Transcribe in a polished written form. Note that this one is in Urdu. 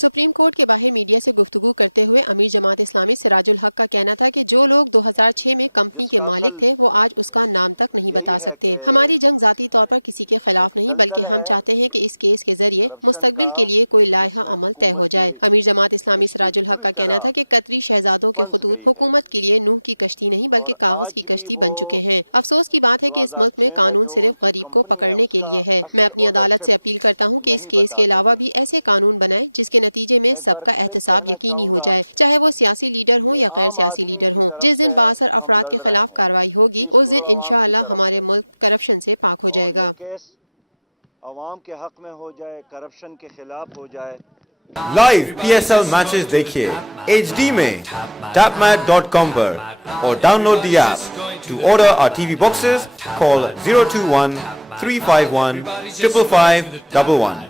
سپریم کورٹ کے باہر میڈیا سے گفتگو کرتے ہوئے امیر جماعت اسلامی سراج الحق کا کہنا تھا کہ جو لوگ 2006 میں کمپنی کے مالک تھے وہ آج اس کا نام تک نہیں بتا سکتے۔ ہماری جنگ ذاتی طور پر کسی کے خلاف نہیں بلکہ ہم چاہتے ہیں کہ اس کیس کے ذریعے مستقبل کے لیے کوئی لائحہ عمل طے ہو جائے۔ امیر جماعت اسلامی سراج الحق کا کہنا تھا کہ قطری شہزادوں کے خطوط حکومت کے لیے نوح کی کشتی نہیں بلکہ کاغذ کی کشتی بن چکے ہیں۔ افسوس کی بات ہے کہ اس ملک میں قانون صرف غریب کو پکڑنے کے لیے ہے۔ میں اپنی عدالت سے اپیل کرتا ہوں کہ اس کیس کے علاوہ بھی ایسے قانون بنائے جس کے نتیجے میں سب کا احتساب یقینی ہو جائے، چاہے وہ سیاسی لیڈر ہوں یا غیر سیاسی لیڈر ہوں۔ جس دن بااثر افراد کے خلاف کارروائی ہوگی اس دن انشاءاللہ ہمارے ملک کرپشن سے پاک ہو جائے گا۔ عوام کے حق میں ہو جائے، کرپشن کے خلاف ہو جائے۔ Live P S L matches دیکھیے HD میں tapmat.com پر اور download the app. To order our TV boxes call 021 351 55511